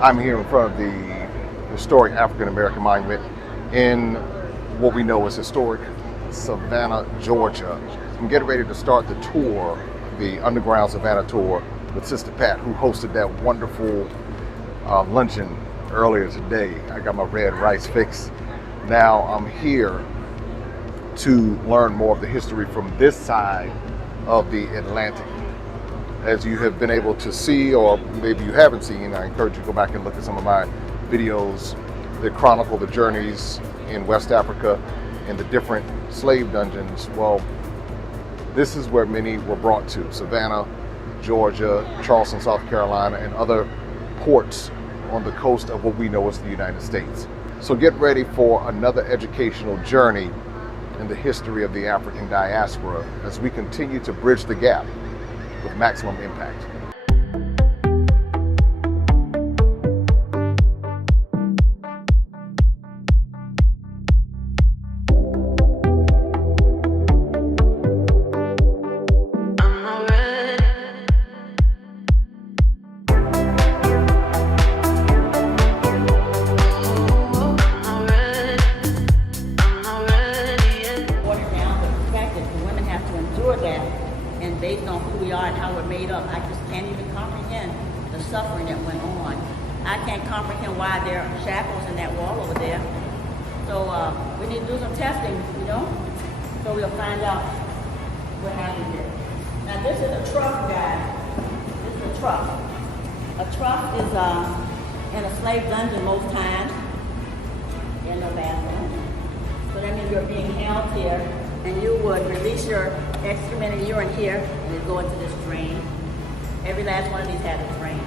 I'm here in front of the historic African American monument in what we know as historic Savannah, Georgia. I'm getting ready to start the tour, the Underground Savannah tour with Sistah Patt, who hosted that wonderful luncheon earlier today. I got my red rice fix. Now I'm here to learn more of the history from this side of the Atlantic. As you have been able to see, or maybe you haven't seen, I encourage you to go back and look at some of my videos that chronicle the journeys in West Africa and the different slave dungeons. Well, this is where many were brought to: Savannah, Georgia, Charleston, South Carolina, and other ports on the coast of what we know as the United States. So get ready for another educational journey in the history of the African diaspora as we continue to bridge the gap with maximum impact. Based on who we are and how we're made up, I just can't even comprehend the suffering that went on. I can't comprehend why there are shackles in that wall over there. So we need to do some testing, you know, so we'll find out what happened here. Now this is a truck, guys. This is a truck. A truck is in a slave dungeon most times. There's no bathroom. So that means you're being held here, and you would release your excrement and urine here, and it go into this drain. Every last one of these has a drain.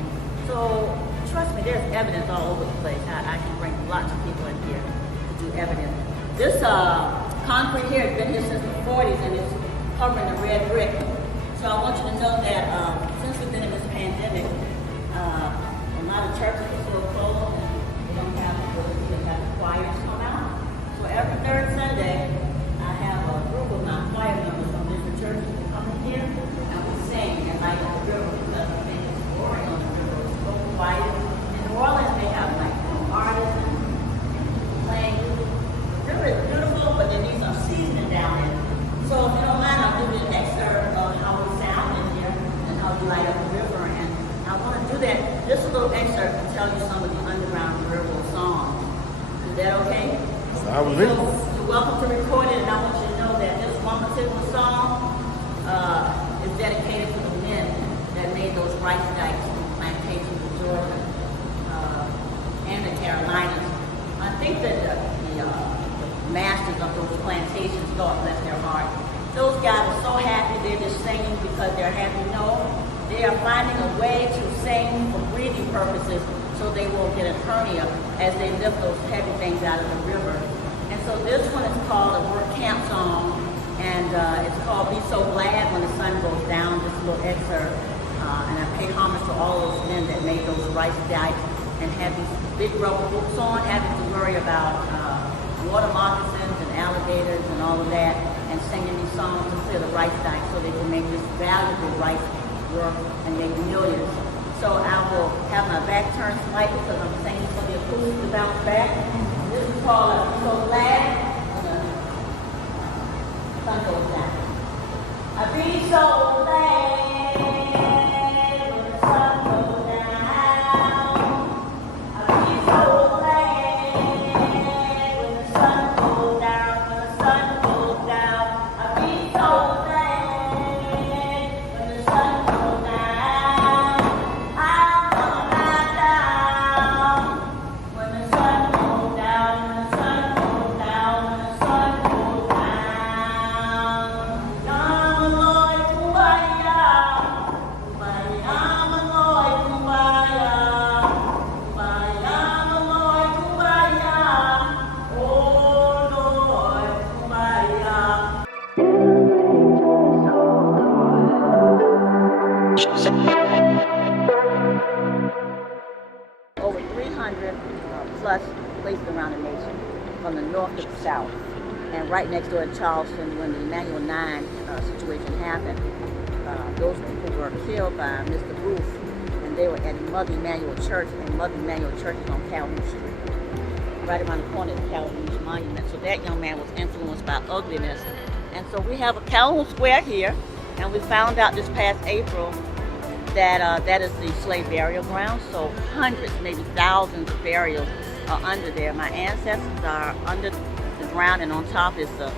So trust me, there's evidence all over the place. I can bring lots of people in here to do evidence. This concrete here has been here since the 40s, and it's covering the red brick. So I want you to know that since we've been in this pandemic, a lot of churches are still closed, and they don't have the ability to have the choirs come out. So every third Sunday, I have a group of my choir members from different churches to come in here, and we sing and light up the river, because I think it's boring on the river. It's so quiet. In New Orleans, they have like artists and playing. The river is beautiful, but there needs some seasoning down there. So if you don't mind, I'll give you an excerpt of how we sound in here and how we light up the river. And I want to do that, just a little excerpt to tell you some of the Underground River songs. Is that okay? You're welcome to record it, and I want you to know that this one particular song is dedicated to the men that made those rice dikes in plantations in Georgia and the Carolinas. I think that the masters of those plantations, God bless their heart, those guys are so happy they're just singing because they're happy. No, they are finding a way to sing for breathing purposes so they won't get a hernia as they lift those heavy things out of the river. And so this one is called a work camp song, and it's called Be So Glad When the Sun Goes Down, just a little excerpt. And I pay homage to all those men that made those rice dikes and had these big rubber boots on, having to worry about water moccasins and alligators and all of that, and singing these songs to clear the rice dikes so they can make this valuable rice work and make millions. So I will have my back turned slightly because I'm singing for the acoustics to bounce back. This is called I'm So Glad When the Sun Goes Down. I'll be so glad when the sun goes down. I'll be so glad when the sun goes down. When the sun goes down, I'll be so glad when the sun goes down. I'm gonna lie down when the sun goes down. When the sun goes down. When the sun goes down. I'm a Lord, kumbaya, kumbaya. I'm a Lord, kumbaya, kumbaya. I'm a Lord, kumbaya. Oh Lord, kumbaya. Over 300 plus places around the nation, from the north to the south. And right next door in Charleston, when the Emmanuel 9 situation happened, those people were killed by Mr. Booth and they were in Mother Emanuel Church, and Mother Emanuel Church is on Calhoun Street, right around the corner of the Calhoun Monument. So that young man was influenced by ugliness. And so we have a Calhoun Square here, and we found out this past April that that is the slave burial ground. So hundreds, maybe thousands of burials are under there. My ancestors are under the ground, and on top is the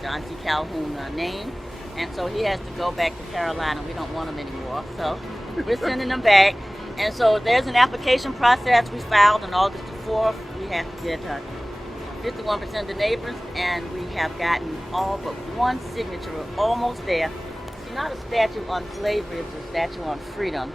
John C. Calhoun name. And so he has to go back to Carolina. We don't want him anymore. So we're sending him back. And so there's an application process we filed on August the 4th. We have to get 51% of the neighbors, and we have gotten all but one signature. We're almost there. It's not a statue on slavery, it's a statue on freedom.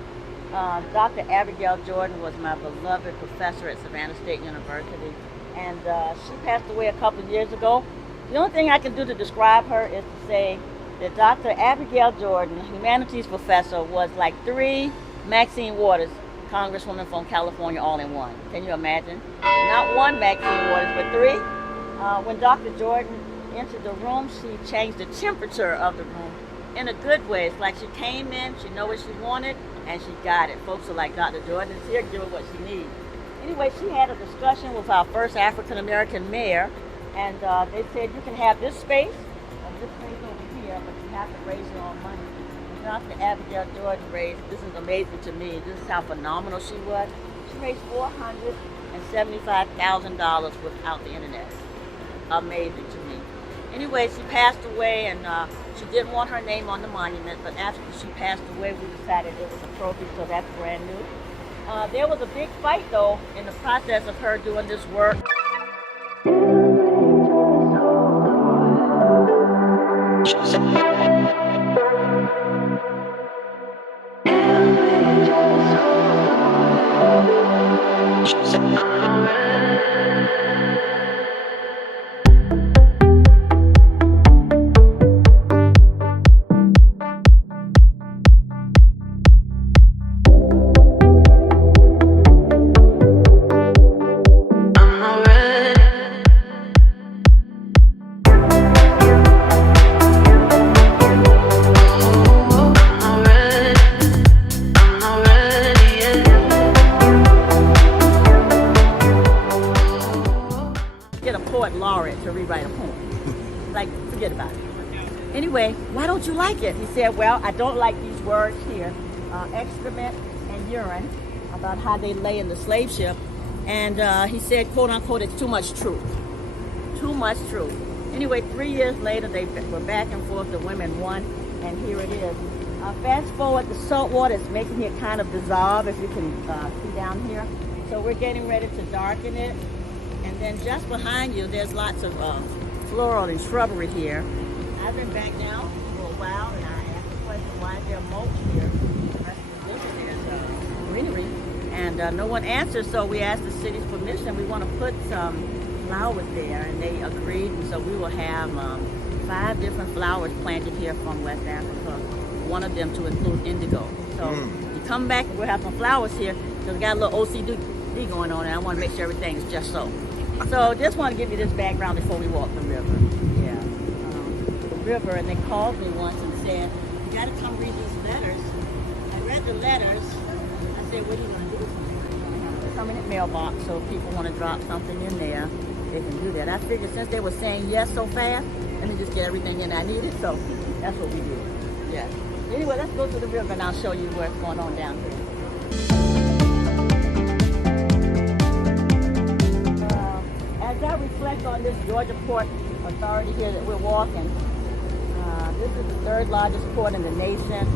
Dr. Abigail Jordan was my beloved professor at Savannah State University, and she passed away a couple of years ago. The only thing I can do to describe her is to say that Dr. Abigail Jordan, humanities professor, was like 3 Maxine Waters, congresswoman from California, all in one. Can you imagine? Not 1 Maxine Waters, but 3. When Dr. Jordan entered the room, she changed the temperature of the room in a good way. It's like she came in, she knew what she wanted, and she got it. Folks are like, Dr. Jordan is here, give her what she needs. Anyway, she had a discussion with our first African-American mayor, and they said, you can have this space, and this space over here, but you have to raise your own money. And Dr. Abigail Jordan raised, this is amazing to me, this is how phenomenal she was. She raised $475,000 without the internet. Amazing to me. Anyway, she passed away, and she didn't want her name on the monument, but after she passed away, we decided it was appropriate, so that's brand new. There was a big fight, though, in the process of her doing this work. To rewrite a poem. Like, forget about it. Anyway, why don't you like it? He said, well, I don't like these words here, excrement and urine, about how they lay in the slave ship. And he said, quote unquote, it's too much truth. Too much truth. Anyway, 3 years later, they were back and forth, the women won, and here it is. Fast forward, the salt water is making it kind of dissolve, if you can see down here. So we're getting ready to darken it. And then just behind you, there's lots of floral and shrubbery here. I've been back now for a while, and I asked the question, why is there mulch here? There's greenery, and no one answered, so we asked the city's permission. We want to put some flowers there, and they agreed, and so we will have 5 different flowers planted here from West Africa, one of them to include indigo. So you come back, and we'll have some flowers here, because we got a little OCD going on, and I want to make sure everything is just so. So just want to give you this background before we walk the river. Yeah, the river, and they called me once and said, you got to come read these letters. I read the letters. I said, what do you want to do? It's coming in the mailbox, so if people want to drop something in there, they can do that. I figured since they were saying yes so fast, let me just get everything in I needed, so that's what we did. Yeah. Anyway, let's go to the river, and I'll show you what's going on down here. As I reflect on this Georgia Port Authority here that we're walking, this is the 3rd largest port in the nation,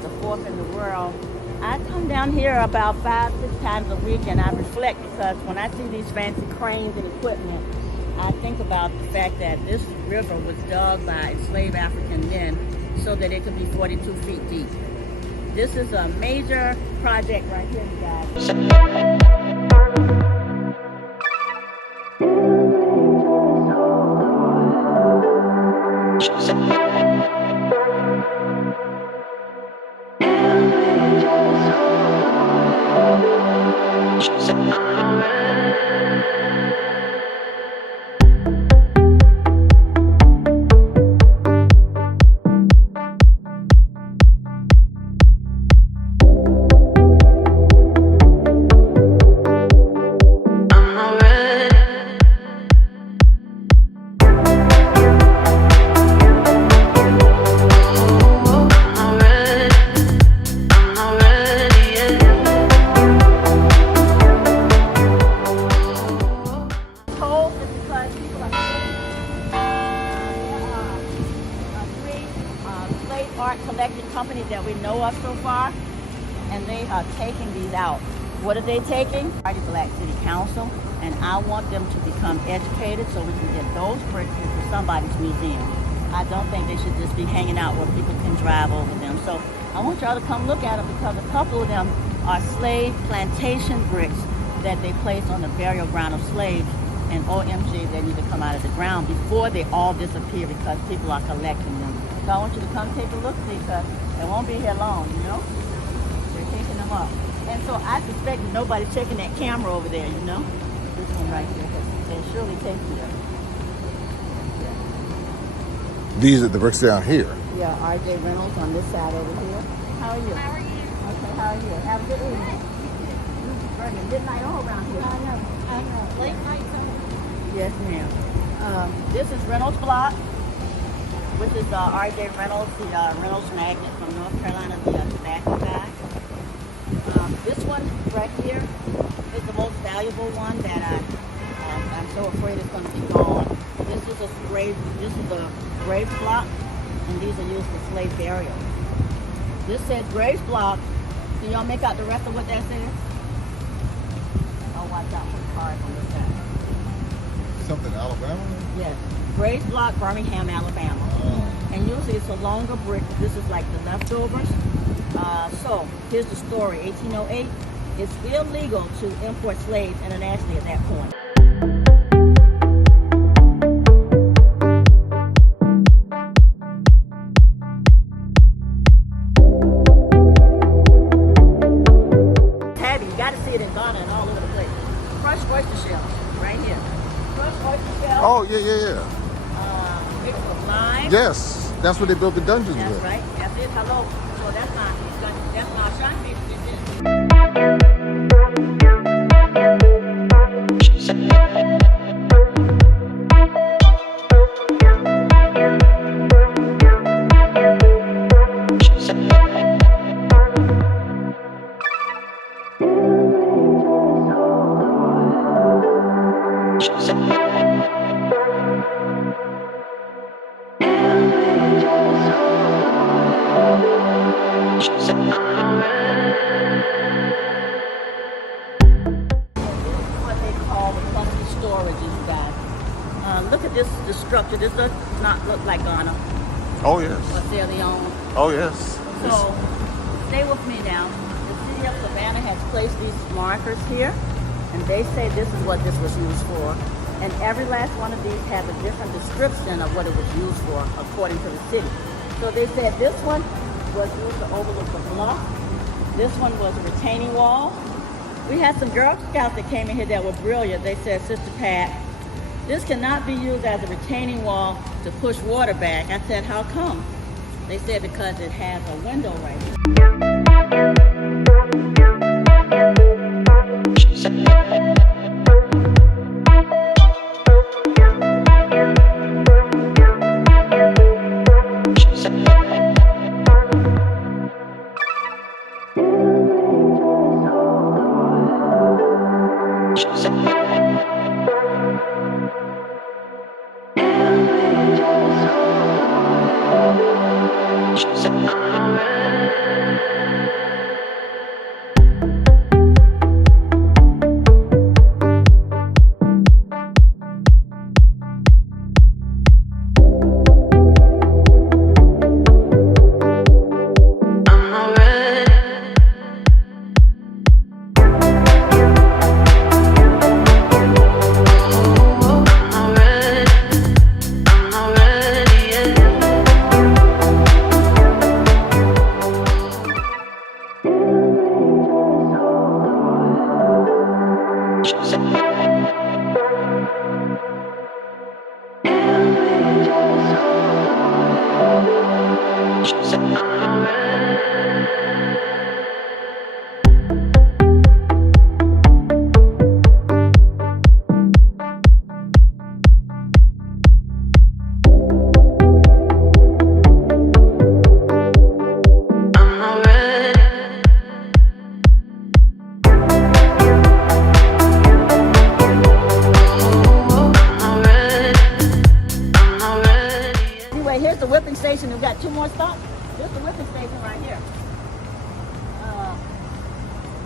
the 4th in the world. I come down here about 5-6 times a week, and I reflect, because when I see these fancy cranes and equipment, I think about the fact that this river was dug by enslaved African men so that it could be 42 feet deep. This is a major project right here, you guys. companies that we know of so far, and they are taking these out. What are they taking? Black City Council, and I want them to become educated so we can get those bricks into somebody's museum. I don't think they should just be hanging out where people can drive over them. So I want y'all to come look at them because a couple of them are slave plantation bricks that they placed on the burial ground of slaves, and OMG, they need to come out of the ground before they all disappear because people are collecting them. So I want you to come take a look because they won't be here long, you know? They're taking them up. And so I suspect that nobody's checking that camera over there, you know? This one right here, because they surely take here. These are the bricks down here. Yeah, RJ Reynolds on this side over here. How are you? How are you? Okay, how are you? Have a good evening. Burning midnight all around here. I know. Late night. Yes, ma'am. This is Reynolds Block, which is RJ Reynolds, the Reynolds magnet from North Carolina, the tobacco guy. This one right here is the most valuable one that I'm so afraid it's going to be gone. This is a grave block, and these are used for slave burial. This says Graves Block. Can y'all make out the rest of what that says? Oh, watch out for the cars on this side. Something Alabama? Yes, Graves Block, Birmingham, Alabama. Oh. And usually it's a longer brick. This is like the leftovers. So here's the story. 1808, it's illegal to import slaves internationally at that point. You got to see it in Ghana and all over the place. Crushed oyster shells, right here. Crushed oyster shells. Oh, yeah. Mixed with lime. Yes, that's what they built the dungeons That's with. right. That's it. Hello. So that's my Ashanti. Look at this structure. This does not look like Ghana Oh, yes. or Sierra Leone. Oh, yes. So stay with me now. The city of Savannah has placed these markers here, and they say this is what this was used for. And every last one of these has a different description of what it was used for, according to the city. So they said this one was used to overlook the bluff. This one was a retaining wall. We had some Girl Scouts that came in here that were brilliant. They said, Sistah Patt, this cannot be used as a retaining wall to push water back. I said, how come? They said because it has a window right here.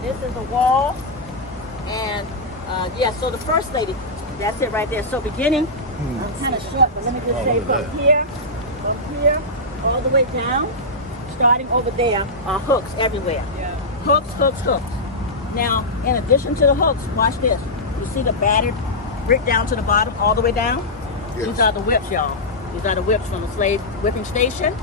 This is the wall. And yeah, so the first lady, that's it right there. So beginning, I'm kind of short, but let me just say from here, all the way down, starting over there are hooks everywhere. Yeah. Hooks, hooks, hooks. Now, in addition to the hooks, watch this. You see the battered brick down to the bottom, all the way down? Yes. These are the whips, y'all. These are the whips from the slave whipping station.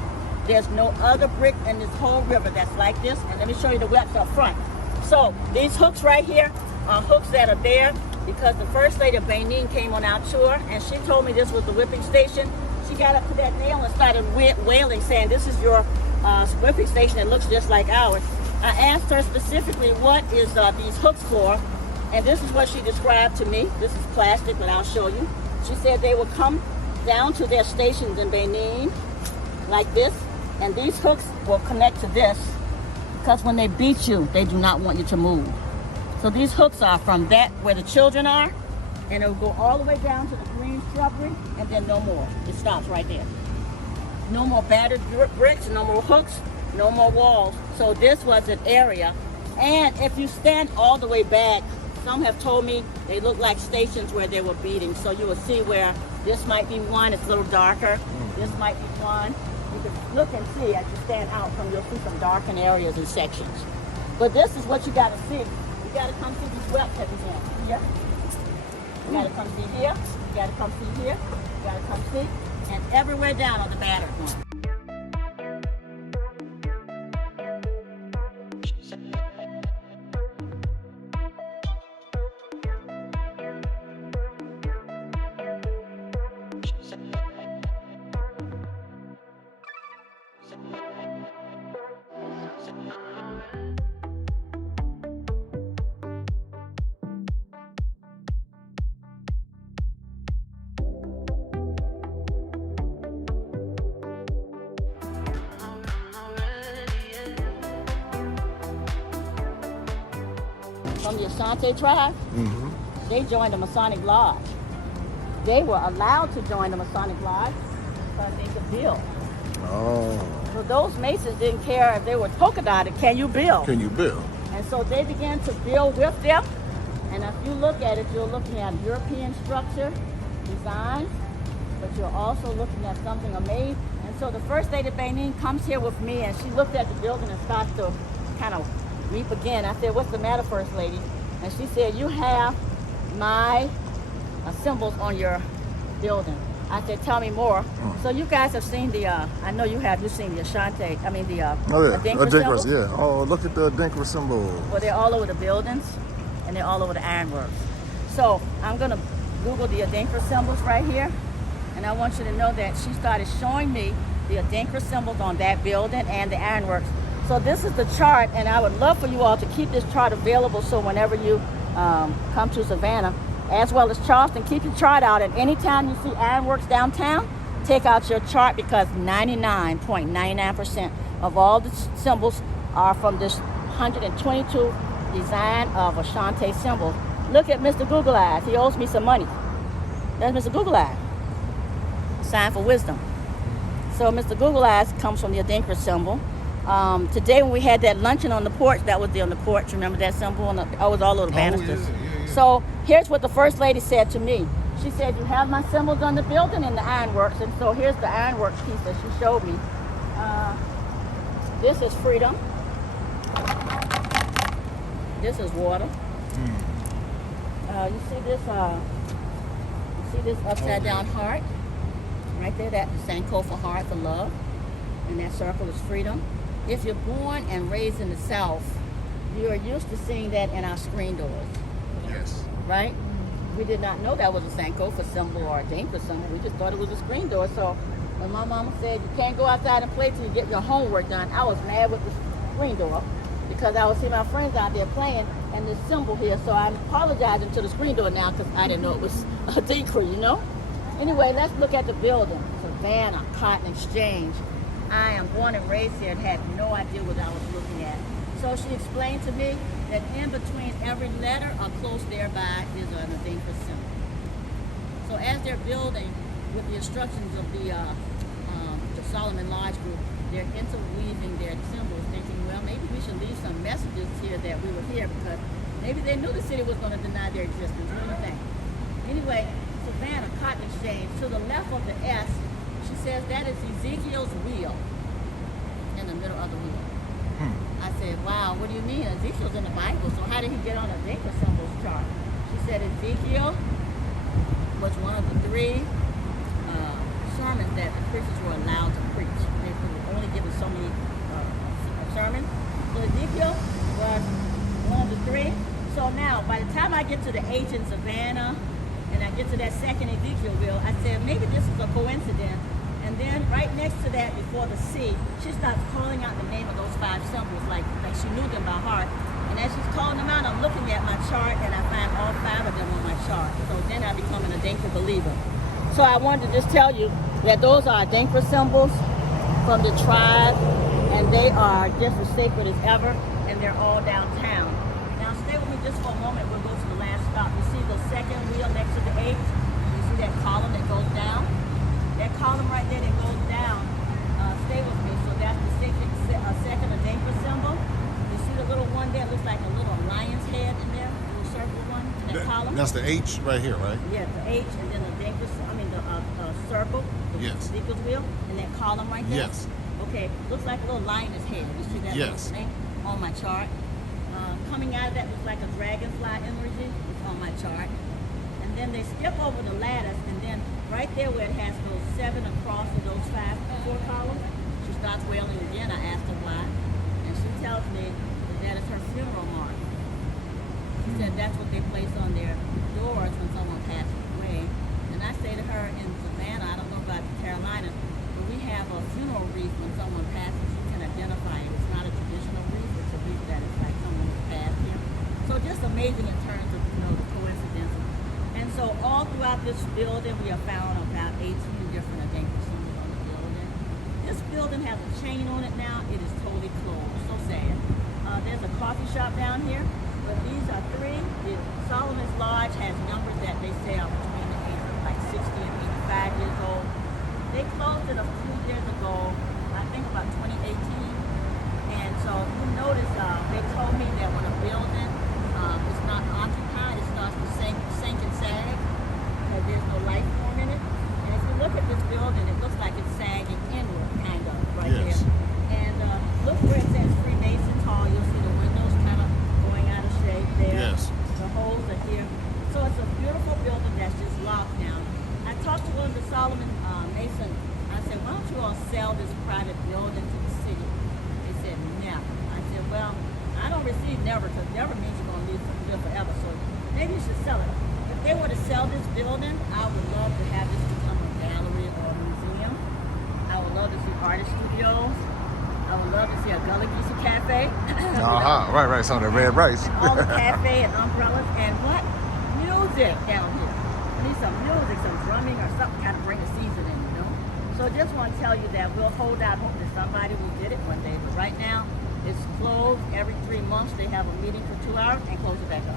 There's no other brick in this whole river that's like this. And let me show you the whips up front. So these hooks right here are hooks that are there because the first lady of Benin came on our tour and she told me this was the whipping station. She got up to that nail and started wailing, saying, this is your whipping station that looks just like ours. I asked her specifically what is these hooks for, and this is what she described to me. This is plastic, but I'll show you. She said they would come down to their stations in Benin like this, and these hooks will connect to this because when they beat you, they do not want you to move. So these hooks are from that where the children are, and it will go all the way down to the green shrubbery, and then no more. It stops right there. No more battered bricks, no more hooks, no more walls. So this was an area. And if you stand all the way back, some have told me they look like stations where they were beating. So you will see where this might be one, it's a little darker. This might be one. You can look and see as you stand out from, you'll see some darkened areas and sections. But this is what you gotta see. You gotta come see these webs at the end. Here. You gotta come see here. You gotta come see here. You gotta come see. And everywhere down on the battered one. From the Ashanti tribe, they joined the Masonic Lodge. They were allowed to join the Masonic Lodge because they could build. Oh. So those Masons didn't care if they were polka dotted, can you build? Can you build? And so they began to build with them. And if you look at it, you're looking at European structure, designs, but you're also looking at something amazing. And so the first lady of Benin comes here with me and she looked at the building and starts to kind of weep again. I said, what's the matter, First Lady? And she said, you have my symbols on your building. I said, tell me more. So you guys have seen the, I know you have, you've seen the Ashanti, I mean the Adinkra symbols? Yeah. Oh, look at the Adinkra symbol. Well, they're all over the buildings and they're all over the ironworks. So I'm gonna Google the Adinkra symbols right here. And I want you to know that she started showing me the Adinkra symbols on that building and the ironworks. So this is the chart, and I would love for you all to keep this chart available so whenever you come to Savannah, as well as Charleston, keep your chart out. And anytime you see ironworks downtown, take out your chart because 99.99% of all the symbols are from this 122 design of Ashanti symbols. Look at Mr. Google Eyes. He owes me some money. That's Mr. Google Eyes. Sign for wisdom. So Mr. Google Eyes comes from the Adinkra symbol. Today when we had that luncheon on the porch, that was on the porch, remember that symbol? I was all over the banisters. Yeah. So here's what the First Lady said to me. She said, you have my symbols on the building and the ironworks. And so here's the ironworks piece that she showed me. This is freedom. This is water. You see this upside down heart? Right there, that's the Sankofa heart for love. And that circle is freedom. If you're born and raised in the South, you are used to seeing that in our screen doors. Yes. Right? We did not know that was a Sankofa symbol or a Adinkra symbol. We just thought it was a screen door. So when my mama said you can't go outside and play till you get your homework done, I was mad with the screen door because I would see my friends out there playing and this symbol here. So I'm apologizing to the screen door now because I didn't know it was a Adinkra, you know? Anyway, let's look at the building. Savannah Cotton Exchange. I am born and raised here and had no idea what I was looking at. So she explained to me that in between every letter or close thereby is an Adinkra symbol. So as they're building with the instructions of the Solomon Lodge group, they're interweaving their symbols, thinking, well, maybe we should leave some messages here that we were here because maybe they knew the city was going to deny their existence. What do you think? Anyway, Savannah Cotton Exchange, to the left of the S, she says that is Ezekiel's wheel in the middle of the wheel. I said, wow, what do you mean? Ezekiel's in the Bible, so how did he get on a Dinka symbols chart? She said Ezekiel was one of the 3 sermons that the Christians were allowed to preach. They were only given so many sermons. So Ezekiel was one of the 3. So now, by the time I get to the H in Savannah, and I get to that second Ezekiel wheel, I said, maybe this is a coincidence. And then right next to that, before the C, she starts calling out the name of those 5 symbols, like she knew them by heart. And as she's calling them out, I'm looking at my chart, and I find all 5 of them on my chart. So then I become an Adinkra believer. So I wanted to just tell you that those are Adinkra symbols from the tribe, and they are just as sacred as ever, and they're all downtown. Now stay with me just for a moment. We'll go to the last stop. You see the second wheel next to the H? You see that column that goes down? That column right there that goes down, stay with me. So that's the second Adinkra symbol. You see the little one there? Looks like a little lion's head in there, a little circle one. That column. That's the H right here, right? Yeah, the H, and then the Adinkra. The circle. The Yes. Ezekiel's wheel, and that column right there. Yes. Okay, looks like a little lion's head. You see that? Yes. Little thing on my chart. Coming out of that looks like a dragonfly energy. It's on my chart. And then they skip over the lattice, and then right there where it has those 7 across of those 4 columns, she starts wailing again. I asked her why, and she tells me that is her funeral mark. She said that's what they place on their doors when someone passes away. And I say to her, in Savannah, I don't know about the Carolinas, but we have a funeral wreath when someone passes. You can identify it. It's not a traditional wreath. It's a wreath that is like someone who passed here. So just amazing in terms of, the coincidences. And so all throughout this building, we have found about 18 different Adinkra symbols on the building. This building has a chain on it now. It is totally closed. So sad. There's a coffee shop down here, but these are 3. The Solomon's Lodge has numbers that they say are between the ages of like 60 and 85 years old. They closed it a few years ago, I think about 2018. And so you notice they told me that when a building is not occupied, it starts to sink and sag, because there's no life form in it. And if you look at this building, it looks like it's sagging inward, kind of, right Yes. there. And look where it says Freemasons Hall. You'll see the windows kind of going out of shape there. Yes. The holes are here. So it's a beautiful building that's just locked now. I talked to one of the Solomon Mason. I said, why don't you all sell this private building to the city? They said, never. I said, well, I don't receive never, because never means you're going to live forever. So maybe you should sell it. If they were to sell this building, I would love to have this become a gallery or a museum. I would love to see artist studios. I would love to see a Gullah Geese cafe. Right. Some of the red rice. All the cafe and umbrellas and what? Music down here. We need some music, some drumming or something kind of bring the season in, So just want to tell you that we'll hold out hope that somebody will get it one day. But right now, it's closed. Every 3 months, they have a meeting for 2 hours and close it back up.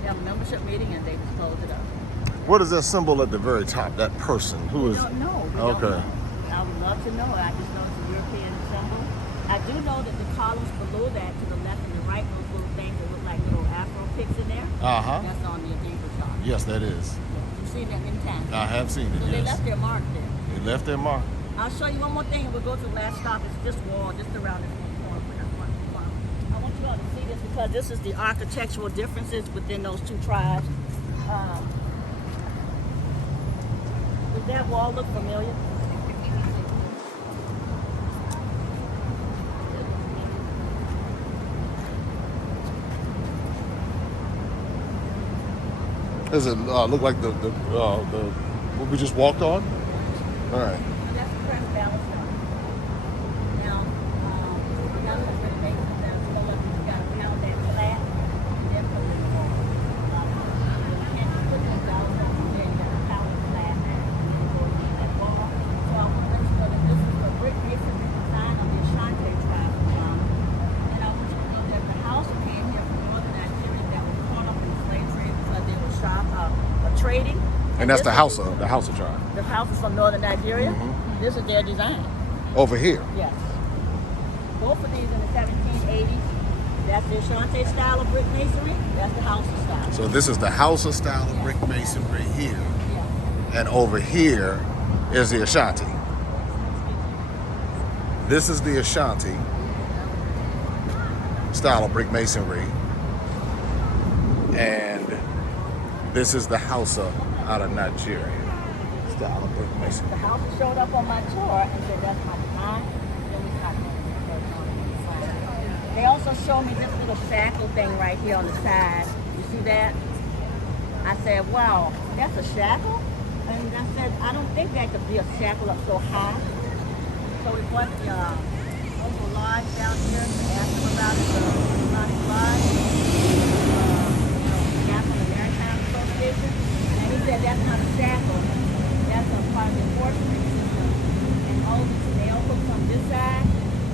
They have a membership meeting and they just close it up. What is that symbol at the very top? That person who We is? don't know. We Okay. don't know. I would love to know. I just know it's a European symbol. I do know that the columns below that, to the left and the right, those little things that look like little Afro picks in there. That's on the Adinkra chart. Yes, that is. You've seen that many times. I have seen it. So they Yes. left their mark there. They left their mark. I'll show you one more thing and we'll go to the last stop. It's this wall, just around this corner. I want you all to see this because this is the architectural differences within those 2 tribes. Does that wall look familiar? Does it look like the what we just walked on? All right. That's the current balance stone. Now, we got a little bit of maintenance there. So look, we got to pound that flat and then put it on. You can't just put that balance stone in there. You got to pound it flat and then go again that wall. So I want to let you know that this is a brick masonry design of the Ashanti tribe. And I want you to know that the Hausa came here from northern Nigeria that was caught up in the slave trade because they were trading. And that's this the Hausa tribe. The house is from northern Nigeria. This is their design. Over here. Yes. Both of these in the 1780s. That's the Ashanti style of brick masonry. That's the Hausa style. So this is the Hausa style of brick masonry here. Yeah. And over here is the Ashanti. This is the Ashanti style of brick masonry. And this is the Hausa out of Nigeria style of brick masonry. The Hausa showed up on my tour and said, that's my design. Then we cut it. They also showed me this little shackle thing right here on the side. You see that? I said, wow, that's a shackle? And I said, I don't think that could be a shackle up so high. So we went to local lodge down here to ask them about it, the lodge, National Maritime Association. And he said, that's not a shackle. That's a part of the enforcement system. And all the nail hooks on this side,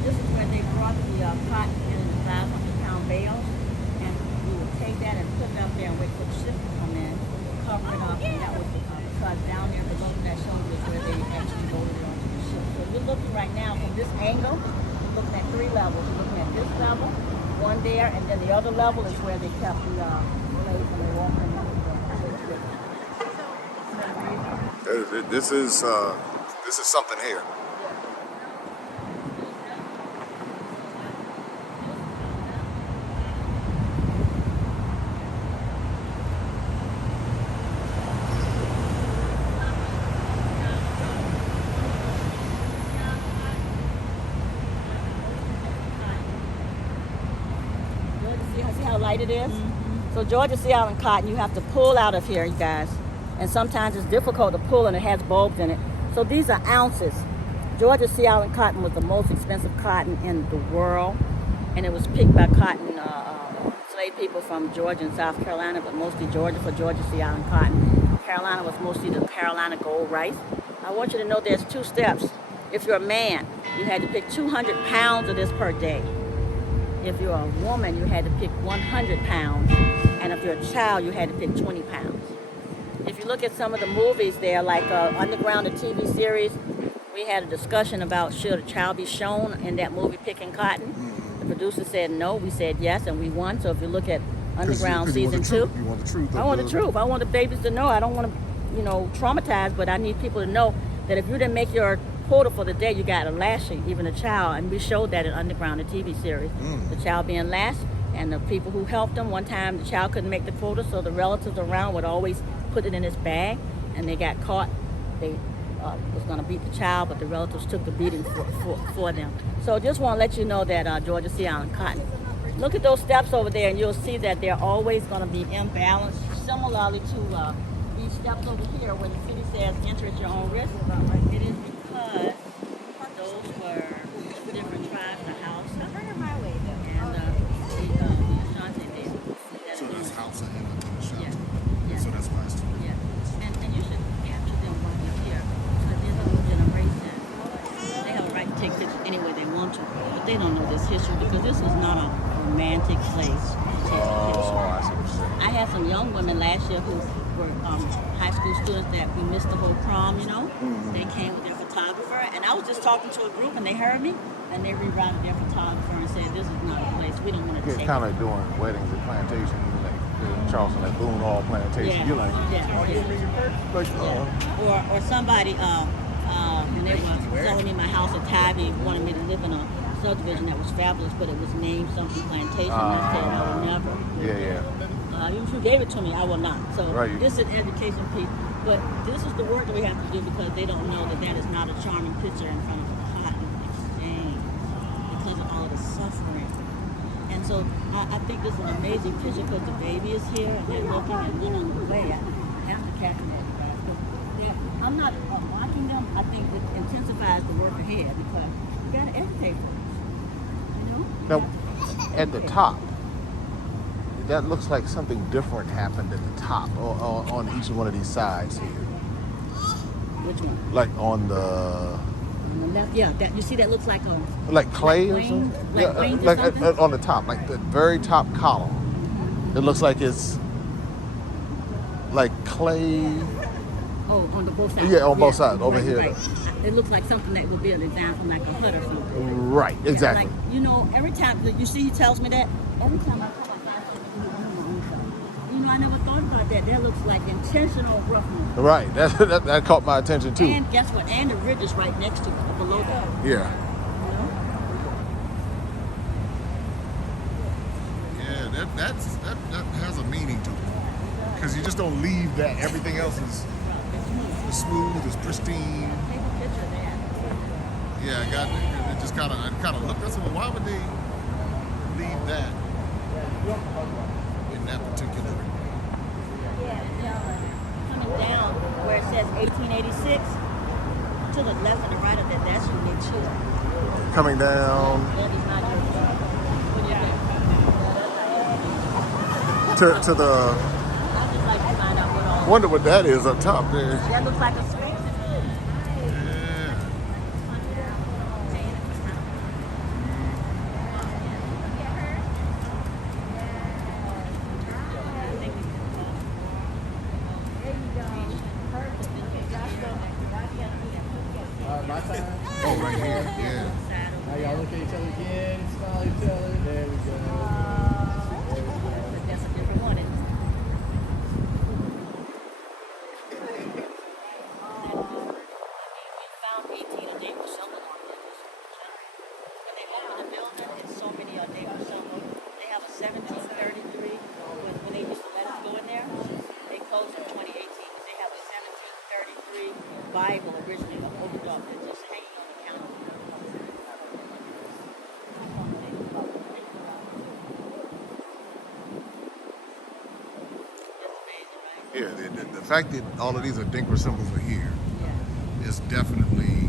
this is where they brought the cotton in the 500-pound bales. And we would take that and put it up there and wait for the ship to come in, cover it up, and that was because down there below that shoulder is where they actually loaded it onto the ship. So we're looking right now from this angle, we're looking at 3 levels. We're looking at this level, one there, and then the other level is where they kept the blades when they walked in. This is something here. See how light it is? Mm-hmm. So Georgia Sea Island cotton, you have to pull out of here, you guys. And sometimes it's difficult to pull and it has bulbs in it. So these are ounces. Georgia Sea Island cotton was the most expensive cotton in the world. And it was picked by cotton slave people from Georgia and South Carolina, but mostly Georgia for Georgia Sea Island cotton. Carolina was mostly the Carolina gold rice. I want you to know there's 2 steps. If you're a man, you had to pick 200 pounds of this per day. If you're a woman, you had to pick 100 pounds. And if you're a child, you had to pick 20 pounds. If you look at some of the movies there, like Underground, the TV series, we had a discussion about should a child be shown in that movie picking cotton. The producer said no, we said yes, and we won. So if you look at Underground season 2, you want the truth. I want the truth. I want the babies to know. I don't want to, traumatize, but I need people to know that if you didn't make your quota for the day, you got a lashing, even a child. And we showed that in Underground, the TV series. The child being lashed, and the people who helped them. One time the child couldn't make the quota, so the relatives around would always put it in his bag, and they got caught. They was going to beat the child, but the relatives took the beating for them. So just want to let you know that Georgia Sea Island cotton. Look at those steps over there, and you'll see that they're always going to be imbalanced, similarly to these steps over here where the city says enter at your own risk. It is because those were different tribes, the Hausa and the Ashanti there. So that's Hausa and the Ashanti. Yeah. So that's class 2. Yeah. And you should capture them while you're here. Because there's a new generation. They have a right to take pictures any way they want to. But they don't know this history because this is not a romantic place to take a picture. I see what you're saying. I had some young women last year who were high school students that we missed the whole prom, They came with their photographer, and I was just talking to a group, and they heard me, and they rerouted their photographer and said, this is not a place, we don't want to It's take kind it. of like doing weddings at plantation, like Charleston, like Boone Hall plantation. Yeah. You're like, Or somebody, when they were selling me my house at Tybee, wanted me to live in a subdivision that was fabulous, but it was named something plantation, and I said, I will never. If you gave it to me, I will not. So this is an education piece. But this is the work that we have to do because they don't know that that is not a charming picture in front of the cotton exchange because of all the suffering. And so I think this is an amazing picture because the baby is here and they're looking and one on the way. I have to capture that. I'm not watching them. I think it intensifies the work ahead because you got to educate them. Now, at the top, that looks like something different happened at the top on each one of these sides here. Which one? Like on the left, yeah. That you see, that looks like a like clay like or something. like On the top, like the very top column. It looks like it's like clay Oh, on the both sides. Yeah, on both sides, over here. Right. It looks like something that would be a design from like a hut or something. Right, exactly. Like, you know, every time you see, he tells me that every time I come, I find something. You know, I never thought about that. That looks like intentional roughness. Right, that caught my attention too. And guess what? And the ridge is right next to it, below that. Yeah. You know? Yeah, that has a meaning to it. Because you just don't leave that. Everything else is smooth, is pristine. Take a picture of that. Yeah, it just kind of looked. I said, well, why would they leave that in that particular? Coming down where it says 1886, to the left and the right of that, that's unique too. Coming down That is not your fault. What do you think? to the. I'd just like to find out what all. Wonder what that is up top there. That looks like a sphinx. Yeah. Oh, right here. Yeah. Now y'all look at each other again, smile at each other. There we go. That's a different one. We found 18 of them something on there. When they opened the building, it's so many of them something. They have a 1733. When they used to let us go in there, they closed in 2018. They have a 1733 Bible originally opened up and just hanging on the counter. Yeah, the fact that all of these are Dinkra symbols are here is definitely.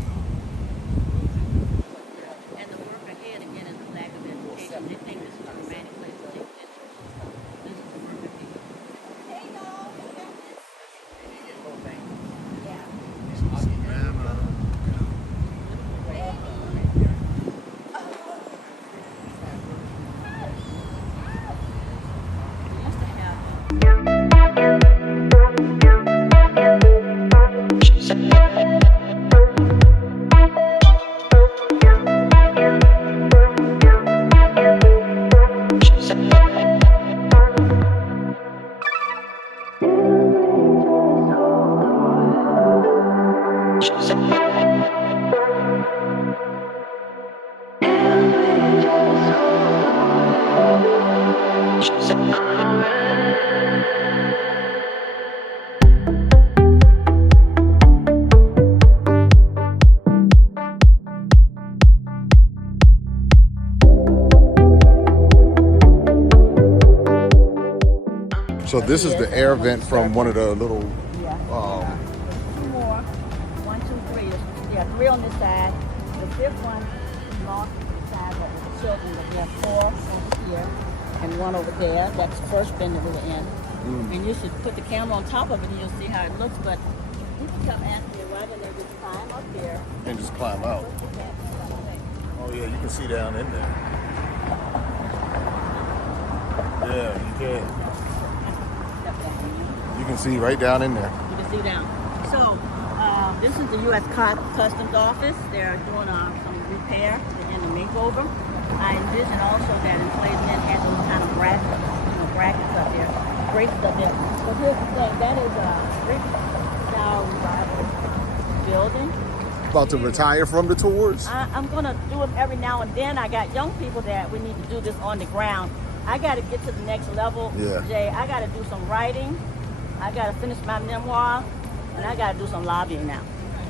And the work ahead again is the lack of education. They think this is a romantic place to take pictures. This is the work ahead. We used to have So this is the air vent from one of the little. two more. 1, 2, 3. There are 3 on this side. The 5th one belongs to the side that was the children. But there are 4 over here and 1 over there. That's the first bin that we were in. And you should put the camera on top of it and you'll see how it looks. But people kept asking me why didn't they just climb up there? And just climb out. Oh yeah, you can see down in there. Yeah, you can. You can see right down in there. You can see down. So this is the U.S. Customs Office. They're doing some repair and a makeover. I envision also that enslavement had those kind of brackets up there, braces up there. But here's the thing, that is a British-style revival building. About to retire from the tours? I'm going to do it every now and then. I got young people that we need to do this on the ground. I got to get to the next level, Yeah. Jay. I got to do some writing. I got to finish my memoir, and I got to do some lobbying now.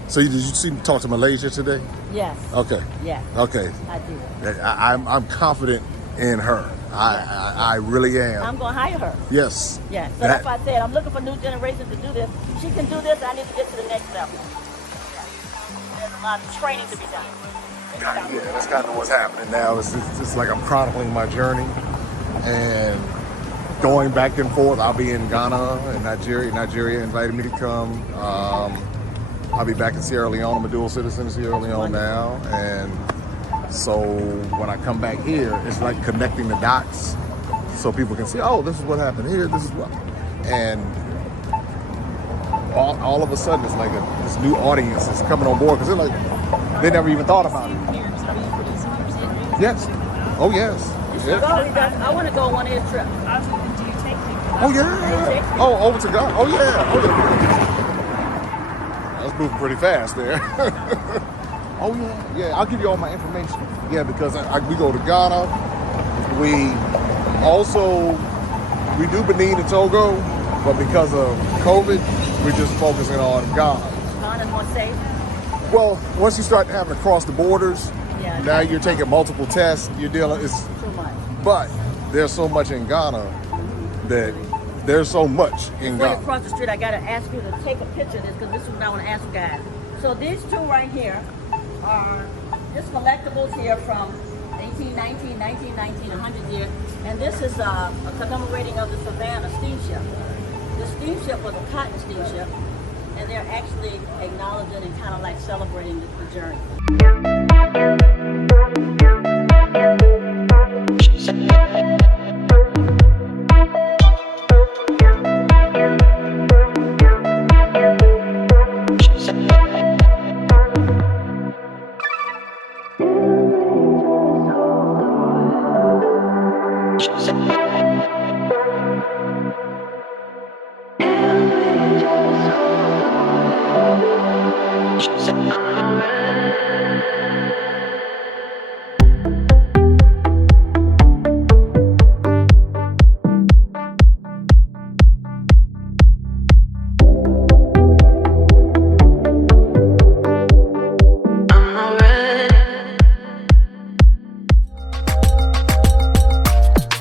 So did you talk to Malaysia today? Yes. Okay. Yes. Okay. I did. I'm confident in her. I really am. I'm going to hire her. Yes. Yes. So that's why I said I'm looking for new generations to do this. She can do this. I need to get to the next level. There's a lot of training to be done. Yeah, that's kind of what's happening now. It's like I'm chronicling my journey and going back and forth. I'll be in Ghana and Nigeria. Nigeria invited me to come. I'll be back in Sierra Leone. I'm a dual citizen in Sierra Leone now. And so when I come back here, it's like connecting the dots so people can see, oh, this is what happened here. This is what. And all of a sudden it's like this new audience is coming on board because they're like, they never even thought about it. Yes. Oh, yes. Yeah. I want to go on one of his trips. Oh, yeah. Oh, over to God. Oh, yeah. Oh, yeah. That's moving pretty fast there. Oh, yeah. Yeah, I'll give you all my information. Yeah, because we go to Ghana. We do Benin and Togo, but because of COVID, we're just focusing on Ghana. Ghana's more safe. Well, once you start having to cross the borders, Yeah. now you're taking multiple tests. You're dealing. It's Too much. But there's so much in Ghana that there's so much in Before you Ghana. cross the street, I gotta ask you to take a picture of this because this is what I want to ask you guys. So these two right here are just collectibles here from 1819, 1919, 100 years, and this is a commemorating of the Savannah steamship. The steamship was a cotton steamship, and they're actually acknowledging and kind of like celebrating the journey.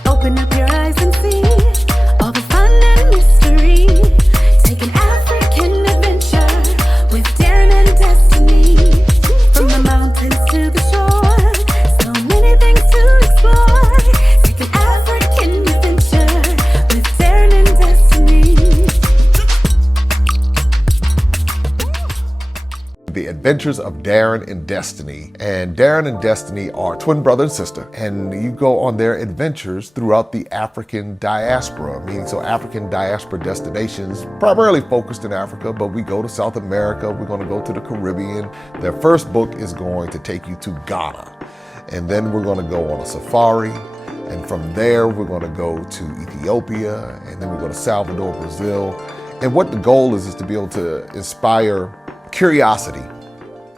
Open up your eyes and see all the fun and mystery. Take an African adventure with Darren and Destiny. From the mountains to the shore, so many things to explore. Take an African adventure with Darren and Destiny. The Adventures of Darren and Destiny. And Darren and Destiny are twin brother and sister. And you go on their adventures throughout the African diaspora, meaning so African diaspora destinations, primarily focused in Africa, but we go to South America, we're going to go to the Caribbean. Their first book is going to take you to Ghana. And then we're going to go on a safari. And from there, we're going to go to Ethiopia. And then we go to Salvador, Brazil. And what the goal is to be able to inspire curiosity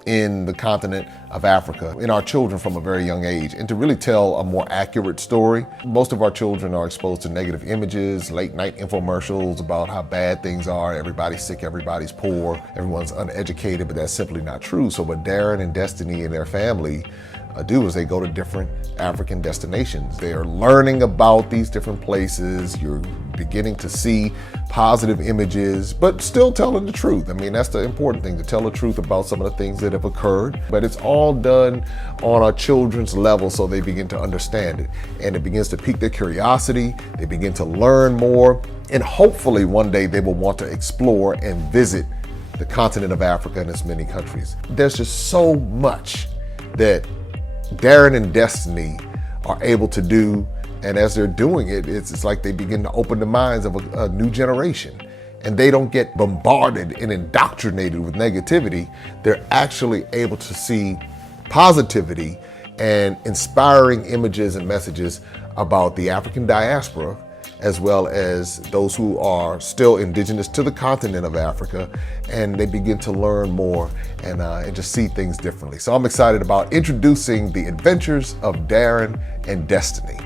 in the continent of Africa, in our children from a very young age, and to really tell a more accurate story. Most of our children are exposed to negative images, late night infomercials about how bad things are, everybody's sick, everybody's poor, everyone's uneducated, but that's simply not true. So what Darren and Destiny and their family do is they go to different African destinations. They are learning about these different places. You're beginning to see positive images, but still telling the truth. I mean, that's the important thing, to tell the truth about some of the things that have occurred. But it's all done on our children's level so they begin to understand it. And it begins to pique their curiosity. They begin to learn more. And hopefully one day they will want to explore and visit the continent of Africa and its many countries. There's just so much that Darren and Destiny are able to do, and as they're doing it, it's like they begin to open the minds of a new generation, and they don't get bombarded and indoctrinated with negativity. They're actually able to see positivity and inspiring images and messages about the African diaspora, as well as those who are still indigenous to the continent of Africa, and they begin to learn more and just see things differently. So I'm excited about introducing the Adventures of Darren and Destiny.